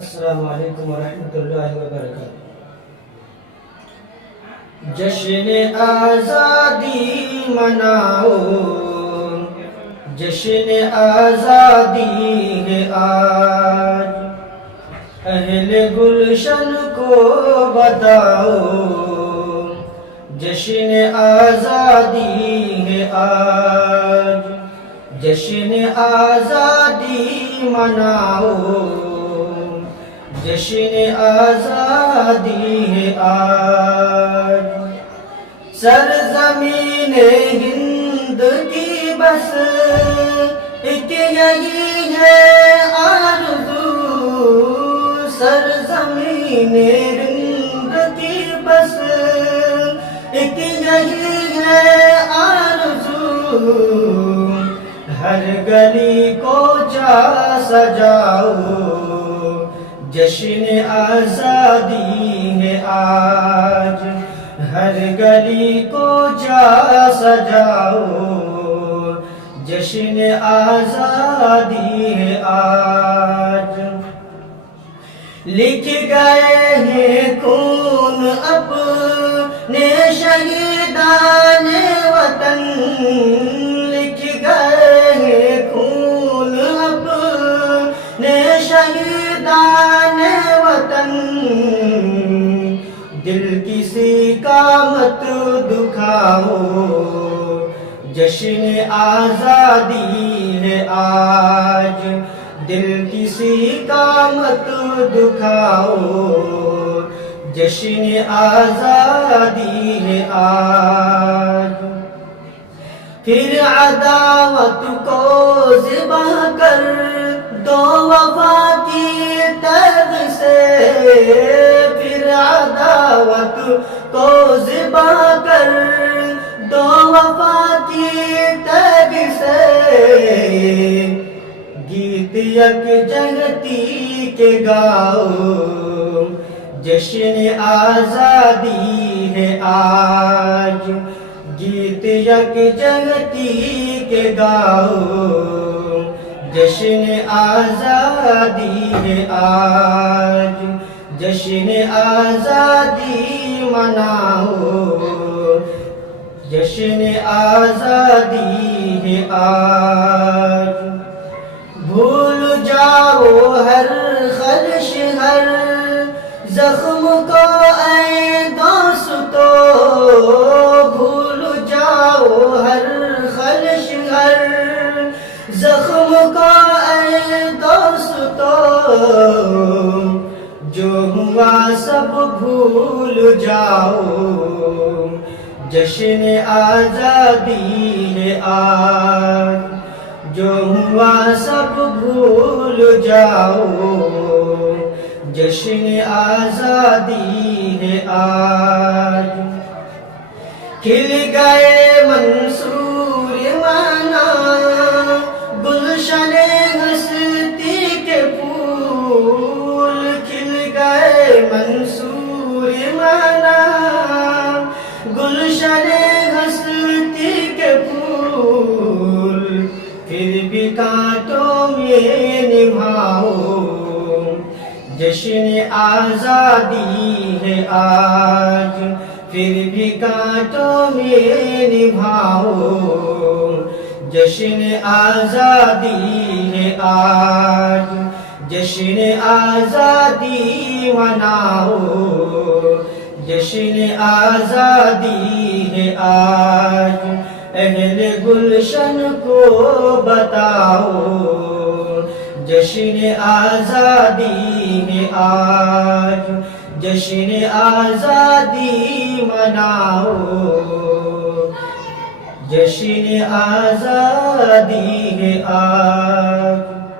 السلام علیکم ورحمۃ اللہ وبرکاتہ۔ جشن آزادی مناؤ، جشن آزادی ہے آج، اہل گلشن کو بتاؤ، جشن آزادی ہے آج، جشن آزادی مناؤ، جشن آزادی ہے آج۔ سرزمین ہند کی بس ایک یہی ہے آرزو، سرزمین ہند کی بس ایک یہی ہے آرزو، ہر گلی کو جا سجاؤ، جشن آزادی ہے آج، ہر گلی کو جا سجاؤ، جشن آزادی ہے آج۔ لکھ گئے ہیں خون اپنے شہیدان وطن، لکھ گئے ہیں خون اپنے شہیدان وطن، دل کسی کا مت دکھاؤ، جشن آزادی ہے آج، دل کسی کا مت دکھاؤ، جشن آزادی ہے آج۔ پھر عداوت کو ذبح کر دو وفا کی تگ سے، پھر عداوت کو ذبح کر دو وفا کی تگ سے، گیت یکجہتی کے گاؤ، جشن آزادی ہے آج، گیت یکجہتی کے گاؤ، جشن آزادی ہے آج، جشن آزادی مناؤ، جشن آزادی ہے آج۔ بھول جاؤ ہر خدش ہر زخم کو اے دوستو، بھول جاؤ ہر خدش ہر زخم کو اے دوستو، جو ہوا سب بھول جاؤ، جشن آزادی ہے آج، جو ہوا سب بھول جاؤ، جشن آزادی ہے آج۔ کھل گئے منصور مانا گلشن ہستی کے پھول، کھل گئے منصور مانا گلشن ہستی کے پھول، پھر بھی کانٹوں میں نبھاؤ، جشن آزادی ہے آج، پھر بھی کانٹوں میں نبھاؤ، جشن آزادی ہے آج، جشن آزادی مناؤ، جشن آزادی ہے آج، اہل گلشن کو بتاؤ، جشن آزادی ہے آج، جشن آزادی مناؤ، جشن آزادی ہے آج۔